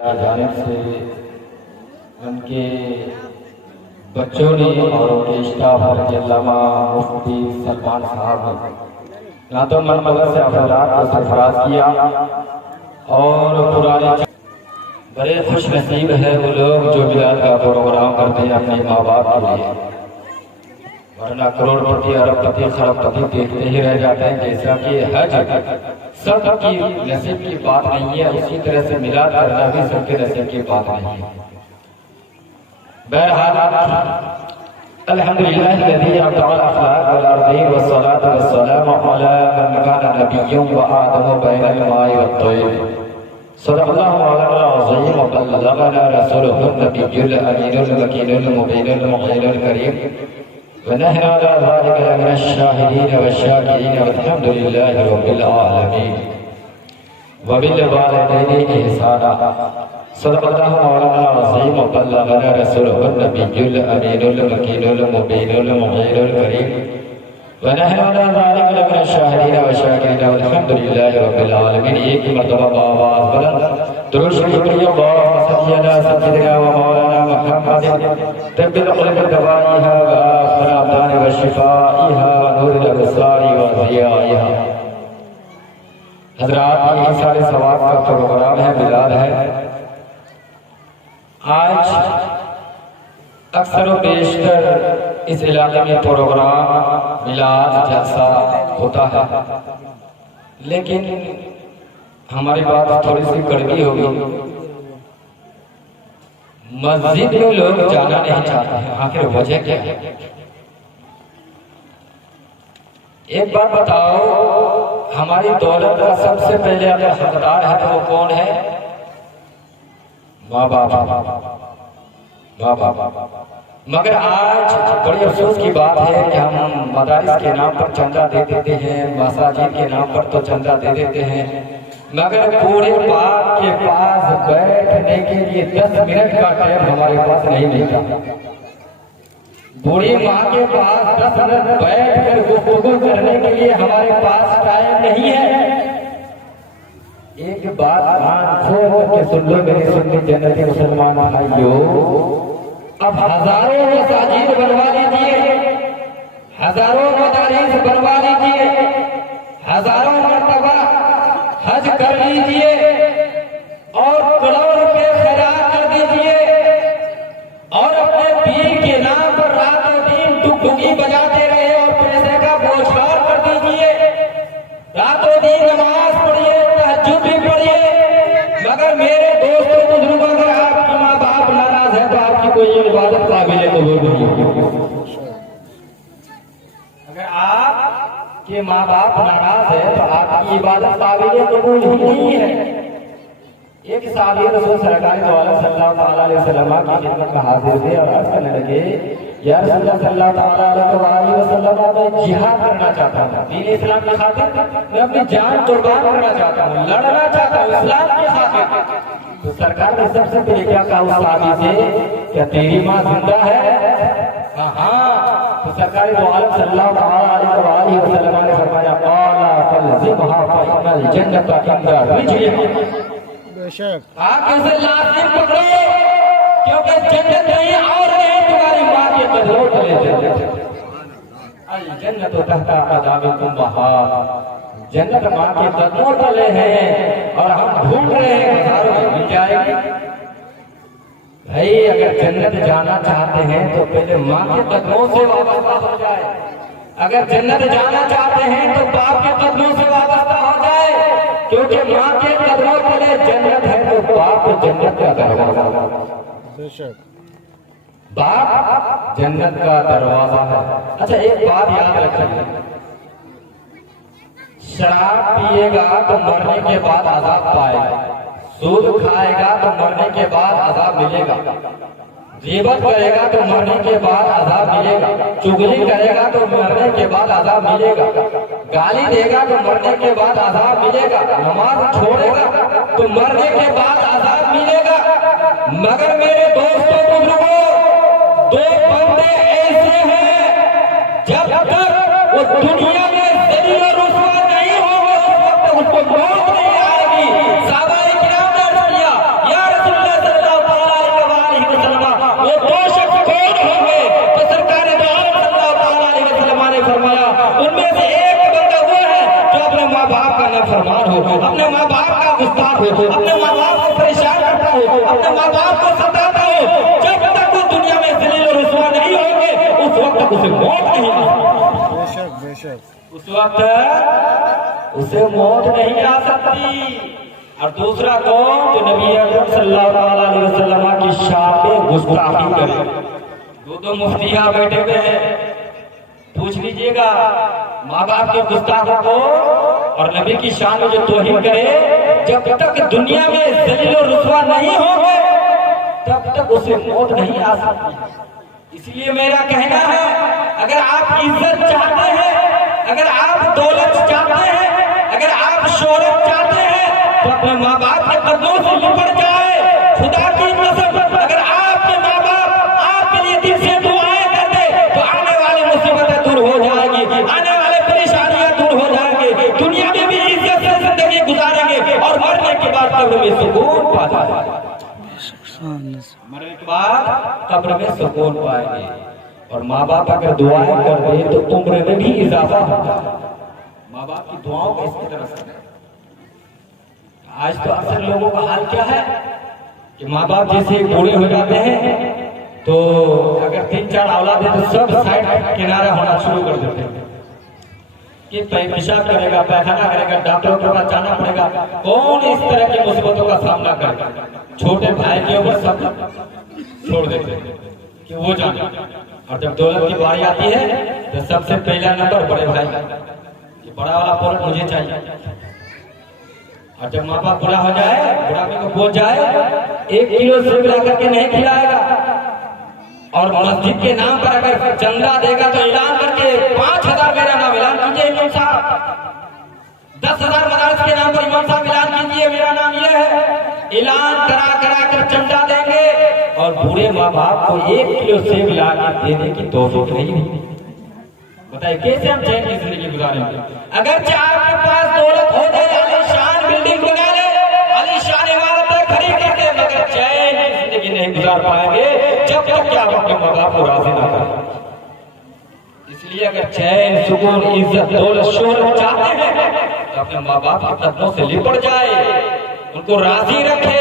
जानिब से उनके बच्चों ने और उनके स्टाफ अल्लामा मुफ्ती सलमान साहब ने ना तो मनमगर से अफराद को सरफराज किया और पुराने बड़े खुश नसीब है वो लोग जो बिलाल का प्रोग्राम करते हैं अपने माँ बाप के लिए, वरना करोड़पति अरबपति खरबपति देखते ही रह जाते हैं। जैसा कि हज सबकी नसीब की बात नहीं है, उसी तरह से मिलाद करना भी सबके नसीब की बात नहीं है। बहरहाल अल्हम्दुलिल्लाह लज़ी अतअल अखलाक वल अर्दी वस्सलातु वस्सलामु अला मन काना नबिय्युन व आदमु बैनल माइ वत तैर सदक़ल्लाहु मौलाना अज़ीम व बल्लगना रसूलुहुन नबिय्युल अमीनुल वकीलुल मुबीनुल मुक़ीनुल करीम व नहनु अला ज़ालिका मिनश शाहिदीन वश्शाकिरीन वल्हम्दुलिल्लाहि रब्बिल आलमीन व बिल वालिदैनि ihsana सदक़ल्लाहु मौलाना अज़ीम व बल्लगना रसूलुहुन नबिय्युल अमीनुल वकीलुल मुबीनुल मुक़ीनुल करीम व नहनु अला ज़ालिका मिनश शाहिदीन वश्शाकिरीन वल्हम्दुलिल्लाहि रब्बिल आलमीन। एक मर्तबा आवाज़ बुलंद दुरूद शरीफ पढ़िए। अल्लाहुम्मा सल्लि अला सय्यिदिना व मौलाना मुहम्मद तब्बिल क़ुलूब दवाइहा व आफ़िल अब्दान व शिफ़ाइहा व नूरिल अब्सारि व ज़ियाइहा। हज़रात, ये सारे सवाब का प्रोग्राम है, मिलाद है। आज अक्सर व बेशतर इस इलाके में प्रोग्राम मिलाद जलसा होता है, लेकिन हमारी बात थोड़ी सी कड़वी होगी। मस्जिद में लोग जाना नहीं चाहते हैं, आखिर वजह क्या है? एक बात बताओ, हमारी दौलत का सबसे पहले अगर हकदार है तो वो कौन है? माँ बाप। मगर आज बड़ी अफसोस की बात है कि हम मदारिस के नाम पर चंदा दे देते हैं, मसाजिद के नाम पर तो चंदा दे देते हैं, मगर बूढ़े बाप के पास बैठने के लिए 10 मिनट का टाइम हमारे पास नहीं मिलता। बूढ़ी माँ के पास 10 मिनट बैठकर गुफ्तगू करने के लिए हमारे पास टाइम नहीं है। एक बात कान खोल के सुन लो मेरे सुन्नी जन्नती मुसलमान भाइयों, अब हजारों मसाजिद बनवा लीजिए, हजारों मदारिस बनवा लीजिए, हजारों मर्तबा हज कर लीजिए और करोड़ रुपए खैरात कर दीजिए और अपने पीर के नाम पर रातों दिन डुगडुगी बजाते रहे और पैसे का बौछार कर दीजिए। रातों दिन नमाज पढ़िए, तहज्जुद भी पढ़िए, मगर मेरे दोस्तों बुजुर्गों, अगर आपके माँ बाप नाराज है तो आपकी कोई इबादत काबिल कबूल नहीं। अगर आपके माँ बाप नाराज है तो आपकी इबादत काबिल कबूल ही नहीं है। एक साहबी रसूल सरकार सल्लल्लाहु अलैहि वसल्लम की खिदमत में हाजिर थे और अर्ज करने लगे, या रसूलल्लाह सल्लल्लाहु अलैहि वसल्लम, मैं जिहाद करना चाहता हूँ, दीन इस्लाम की खातिर मैं अपनी जान कुर्बान करना चाहता हूँ, लड़ना चाहता हूँ इस्लाम की खातिर। तो सरकार ने सबसे पहले क्या कहा उस साहबी से, क्या तेरी माँ जिंदा है? हाँ। तो सरकार दो आलम सल्लल्लाहु अलैहि वसल्लम ने फरमाया, क़ाला फल्ज़िमहा फ़इन्नल जन्नता इंदा रिजलिहा। आप उसे लाज़िम पकड़ो, क्योंकि जन्नत नहीं और नहीं तुम्हारी माँ के कदमों तले जन्नत। अल जन्नतु तहता अक़दामिल उम्महात, जन्नत माँ के कदमों तले है और हम ढूंढ रहे हैं हजारों में मिल जाएगी। भाई, अगर जन्नत जाना चाहते हैं तो पहले माँ के कदमों से वाबस्ता हो जाए। अगर जन्नत जाना चाहते हैं तो बाप के कदमों से वाबस्ता हो जाए, क्योंकि माँ के कदमों तले जन्नत है तो बाप जन्नत का दरवाजा, बाप जन्नत का दरवाजा है। अच्छा, एक बात याद रखिए, शराब पिएगा तो मरने के बाद अजाब पाएगा, सूद खाएगा तो मरने के बाद अजाब मिलेगा, ग़ीबत करेगा तो मरने के बाद अजाब मिलेगा, चुगली करेगा तो मरने के बाद अजाब मिलेगा, गाली देगा तो मरने के बाद अजाब मिलेगा, नमाज छोड़ेगा तो मरने के बाद अजाब मिलेगा। मगर मेरे दोस्तों बुजुर्गों, दो बंदे ऐसे हैं, जब तक वो दुनिया में ज़लील और रुसवा नहीं होंगे उस वक्त उसको मौत नहीं आएगी। साहबा-ए-किराम ने अर्ज़ किया, या रसूल गुस्ताख हो, अपने माँ बाप को परेशान करता हो, अपने माँ बाप को सताता हो, जब तक वो दुनिया में जलील और रुसवा नहीं होंगे उस वक्त तक उसे मौत नहीं आ सकती। बेशक बेशक उस वक्त उसे मौत नहीं आ सकती। और दूसरा कौन, जो नबी अकरम सल्लल्लाहु अलैहि वसल्लम की शान में गुस्ताखी करे। दो मुफ्तियां बैठे हुए हैं, पूछ लीजिएगा माँ बाप के गुस्ताखों को और नबी की शान में जो तौहीन करे, जब तक दुनिया में जलील और रुसवा नहीं होंगे तब तक उसे मौत नहीं आ सकती। इसलिए मेरा कहना है, अगर आप इज्जत चाहते हैं, अगर आप दौलत चाहते हैं, अगर आप शोहरत चाहते हैं, तो अपने माँ बाप के कदमों से लिपट जाए। खुदा की कसम, अगर आपके माँ बाप आपके लिए दिल से दुआएं कर दे तो आने वाली मुसीबतें दूर हो जाएगी, आने वाले परेशानियां दूर हो जाएंगे, दुनिया में भी इज्जत से जिंदगी गुजारेंगे और मरने के बाद कब्र में सुकून पा जाएंगे। मरने के बाद कब्र में सुकून पाएंगे। और माँ बाप अगर दुआएं कर दे तो उम्र में भी इजाफा होता है। माँ बाप की दुआओं का इसकी तरफ से। आज तो अक्सर लोगों का हाल क्या है कि माँ बाप जैसे बूढ़े हो जाते हैं तो अगर 3-4 औलाद है तो सब साइड किनारा होना शुरू कर देते हैं कि पेशाब करेगा, पैखाना करेगा, डॉक्टरों के पास जाना पड़ेगा। कौन इस तरह की मुसीबतों का सामना करेगा? छोटे भाई के ऊपर सब छोड़ देते हैं कि वो जाने। और जब दौलत की बारी आती है तो सबसे पहला नंबर बड़े भाई, ये बड़ा वाला पलट मुझे चाहिए। और जब माँ बाप बुढ़ा हो जाए, बुढ़ापे को पहुंच जाए, 1 किलो सेब ला करके नहीं खिलाएगा। और मस्जिद के नाम पर अगर चंदा देगा तो ऐलान करके 5,000 मेरा नाम ऐलान कीजिए इमाम साहब, 10,000 मदारस के नाम पर इमाम साहब ऐलान कीजिए मेरा नाम ये है। ऐलान करा कर चंदा देंगे और बूढ़े माँ बाप को 1 किलो सेब ला के देने की तौफीक नहीं होती। बताइए कैसे हम चैन की जिंदगी गुजारेंगे? अगर आपके पास दौलत हो जाए, आलीशान बिल्डिंग बना ले, आलीशान इमारतें खड़ी कर दे, मगर चैन की जिंदगी नहीं गुजार पाएंगे जब तक कि आप अपने माँ बाप को राजी ना करें। इसलिए अगर चैन, सुकून, इज्जत, दौलत, शोहरत चाहते हैं तो अपने माँ बाप के कदमों से लिपट जाए, उनको राजी रखे।